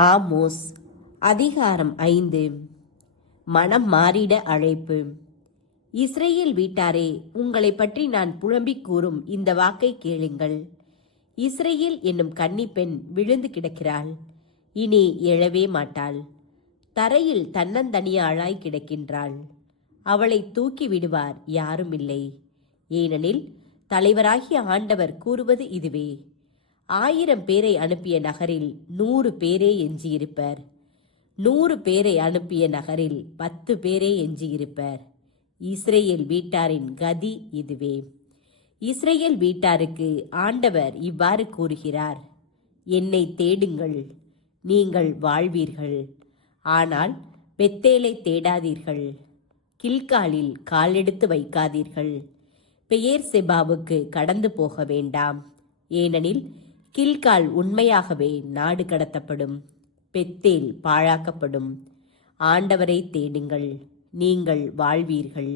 Amos அதிகாரம் 5. மனம் மாறிட அழைப்பு. இஸ்ரேல் வீட்டாரே, உங்களை பற்றி நான் புலம்பிக் கூறும் இந்த வாக்கை கேளுங்கள். இஸ்ரேல் என்னும் கன்னிப்பெண் விழுந்து கிடக்கிறாள், இனி எழவே மாட்டாள். தரையில் தன்னந்தனியாளாய் கிடக்கின்றாள். அவளை தூக்கி விடுவார் யாரும் இல்லை. ஏனெனில் தலைவராகிய ஆண்டவர் கூறுவது இதுவே: 1000 பேரை அனுப்பிய நகரில் 100 பேரே எஞ்சியிருப்பர். 100 பேரை அனுப்பிய நகரில் 10 பேரே எஞ்சியிருப்பர். இஸ்ரேல் வீட்டாரின் கதி இதுவே. இஸ்ரேல் வீட்டாருக்கு ஆண்டவர் இவ்வாறு கூறுகிறார்: என்னை தேடுங்கள், நீங்கள் வாழ்வீர்கள். ஆனால் பெத்தேலை தேடாதீர்கள், கில்காலில் காலெடுத்து வைக்காதீர்கள். பெயர் செபாவுக்கு கடந்து போக வேண்டாம், ஏனெனில் கில்கால் உண்மையாகவே நாடு கடத்தப்படும், பெத்தேல் பாழாக்கப்படும். ஆண்டவரை தேடுங்கள், நீங்கள் வாழ்வீர்கள்.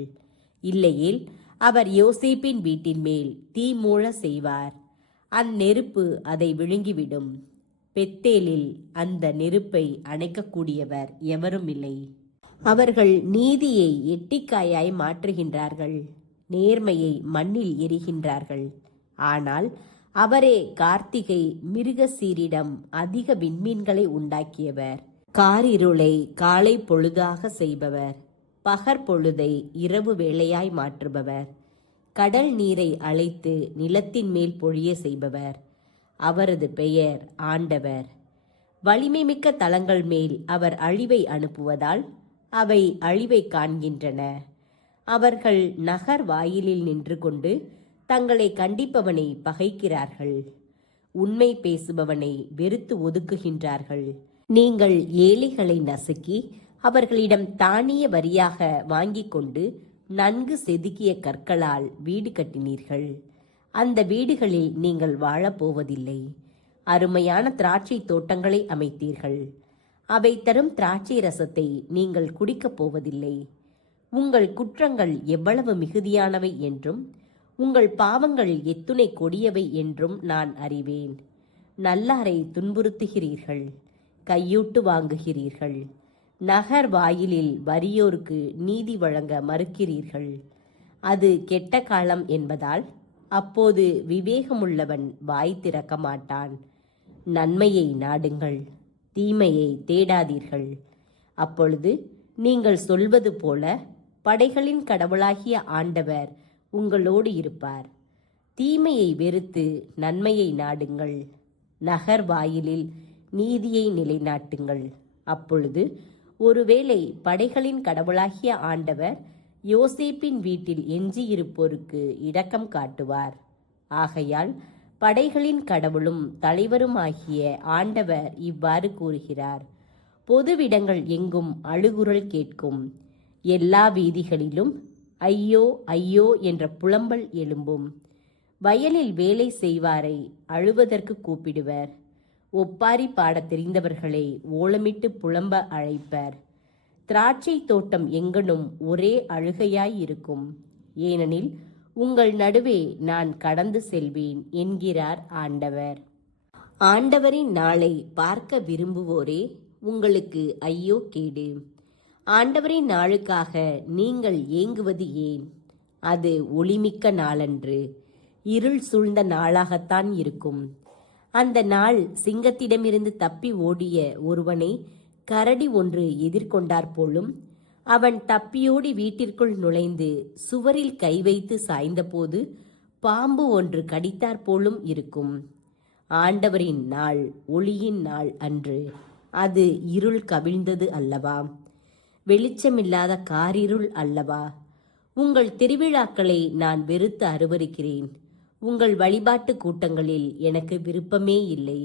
இல்லையேல் அவர் யோசேப்பின் வீட்டின் மேல் தீ மூழ செய்வார், அந்நெருப்பு அதை விழுங்கிவிடும். பெத்தேலில் அந்த நெருப்பை அணைக்கக்கூடியவர் எவரும் இல்லை. அவர்கள் நீதியை எட்டிக்காயாய் மாற்றுகின்றார்கள், நேர்மையை மண்ணில் எரிகின்றார்கள். ஆனால் அவரே கார்த்திகை மிருகசீரிடம் அதிக விண்மீன்களை உண்டாக்கியவர். காரிருளை காலை பொழுதாக செய்பவர், பகற்பொழுதை இரவு வேளையாய் மாற்றுபவர். கடல் நீரை அழைத்து நிலத்தின் மேல் பொழிய செய்பவர். அவரது பெயர் ஆண்டவர். வலிமை மிக்க தலங்கள் மேல் அவர் அழிவை அனுப்புவதால் அவை அழிவை காண்கின்றன. அவர்கள் நகர் வாயிலில் நின்று கொண்டு தங்களை கண்டிப்பவனை பகைக்கிறார்கள், உண்மை பேசுபவனை வெறுத்து ஒதுக்குகின்றார்கள். நீங்கள் ஏழைகளை நசுக்கி அவர்களிடம் தானிய வரியாக வாங்கிக் கொண்டு நன்கு செதுக்கிய கற்களால் வீடு கட்டினீர்கள். அந்த வீடுகளில் நீங்கள் வாழப்போவதில்லை. அருமையான திராட்சை தோட்டங்களை அமைத்தீர்கள், அவை தரும் திராட்சை ரசத்தை நீங்கள் குடிக்கப் போவதில்லை. உங்கள் குற்றங்கள் எவ்வளவு மிகுதியானவை என்றும் உங்கள் பாவங்கள் எத்துணை கொடியவை என்றும் நான் அறிவேன். நல்லாரை துன்புறுத்துகிறீர்கள், கையூட்டு வாங்குகிறீர்கள். நகர் வாயிலில் வறியோருக்கு நீதி வழங்க மறுக்கிறீர்கள். அது கெட்ட காலம் என்பதால் அப்போது விவேகமுள்ளவன் வாய் திறக்க மாட்டான். நன்மையை நாடுங்கள், தீமையை தேடாதீர்கள். அப்பொழுது நீங்கள் சொல்வது போல படைகளின் கடவுளாகிய ஆண்டவர் உங்களோடு இருப்பார். தீமையை வெறுத்து நன்மையை நாடுங்கள், நகர் வாயிலில் நீதியை நிலைநாட்டுங்கள். அப்பொழுது ஒருவேளை படைகளின் கடவுளாகிய ஆண்டவர் யோசேப்பின் வீட்டில் எஞ்சியிருப்போருக்கு இரக்கம் காட்டுவார். ஆகையால் படைகளின் கடவுளும் தலைவருமாகிய ஆண்டவர் இவ்வாறு கூறுகிறார்: பொதுவிடங்கள் எங்கும் அழுகுரல் கேட்கும், எல்லா வீதிகளிலும் ஐயோ ஐயோ என்ற புலம்பல் எழும்பும். வயலில் வேலை செய்வாரை அழுவதற்கு கூப்பிடுவர், ஒப்பாரி பாடத் தெரிந்தவர்களை ஓலமிட்டு புலம்ப அழைப்பர். திராட்சை தோட்டம் எங்கனும் ஒரே அழுகையாயிருக்கும், ஏனெனில் உங்கள் நடுவே நான் கடந்து செல்வேன் என்கிறார் ஆண்டவர். ஆண்டவரின் நாளை பார்க்க விரும்புவோரே, உங்களுக்கு ஐயோ கேடு. ஆண்டவரின் நாளுக்காக நீங்கள் ஏங்குவது ஏன்? அது ஒளிமிக்க நாளன்று, இருள் சூழ்ந்த நாளாகத்தான் இருக்கும். அந்த நாள் சிங்கத்திடமிருந்து தப்பி ஓடிய ஒருவனை கரடி ஒன்று எதிர்கொண்டார் போலும், அவன் தப்பியோடி வீட்டிற்குள் நுழைந்து சுவரில் கை வைத்து சாய்ந்தபோது பாம்பு ஒன்று கடித்தார் போலும் இருக்கும். ஆண்டவரின் நாள் ஒளியின் நாள் அன்று, அது இருள் கவிழ்ந்தது அல்லவா? வெளிச்சமில்லாத காரிருள் அல்லவா? உங்கள் திருவிழாக்களை நான் வெறுத்து அருவருக்கிறேன். உங்கள் வழிபாட்டு கூட்டங்களில் எனக்கு விருப்பமே இல்லை.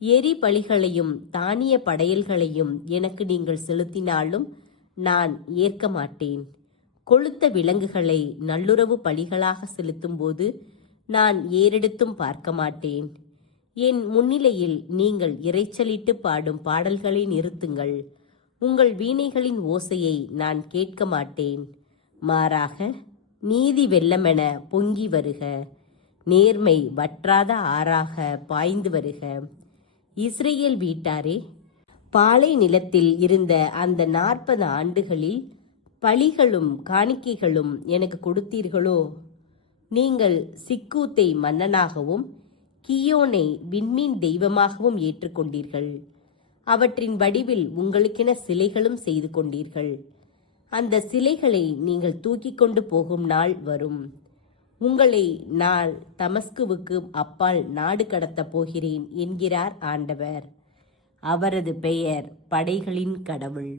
எரி பலிகளையும் தானிய படையல்களையும் எனக்கு நீங்கள் செலுத்தினாலும் நான் ஏற்க மாட்டேன். கொழுத்த விலங்குகளை நல்லுறவு பலிகளாக செலுத்தும்போது நான் ஏறெடுத்தும் பார்க்க மாட்டேன். என் முன்னிலையில் நீங்கள் இரைச்சலிட்டு பாடும் பாடல்களை நிறுத்துங்கள். உங்கள் வீணைகளின் ஓசையை நான் கேட்க மாட்டேன். மாறாக நீதி வெள்ளமென பொங்கி வருக, நேர்மை வற்றாத ஆறாக பாய்ந்து வருக. இஸ்ரேல் வீட்டாரே, பாலை நிலத்தில் இருந்த அந்த 40 ஆண்டுகளில் பலிகளும் காணிக்கைகளும் எனக்கு கொடுத்தீர்களோ? நீங்கள் சிக்கூத்தை மன்னனாகவும் கியோனை விண்மீன் தெய்வமாகவும் ஏற்றுக்கொண்டீர்கள். அவற்றின் வடிவில் உங்களுக்கென சிலைகளும் செய்து கொண்டீர்கள். அந்த சிலைகளை நீங்கள் தூக்கி கொண்டு போகும் நாள் வரும். உங்களை நான் தமஸ்குவுக்கு அப்பால் நாடு கடத்தப் போகிறேன் என்கிறார் ஆண்டவர். அவரது பெயர் படைகளின் கடவுள்.